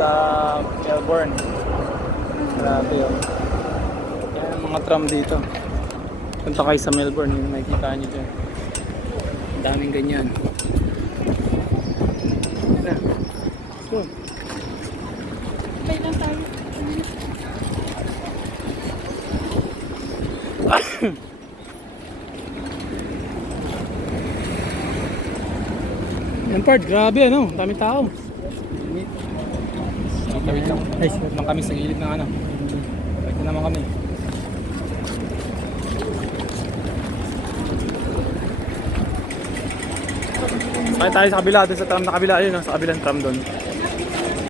sa Melbourne. Grabe yun. Yan ang mga tram dito. Punta kayo sa Melbourne, yung makikita nyo dyan. Ang daming ganyan. Yan. Let's go. Pay lang tayo. Yan part, grabe ano, dami tao. Wait lang. Ay, wait lang kami sa gilid ng ano. Wait na naman kami. Sakay tayo sa kabila, doon sa tram na kabila, ayun, sa kabilang tram doon.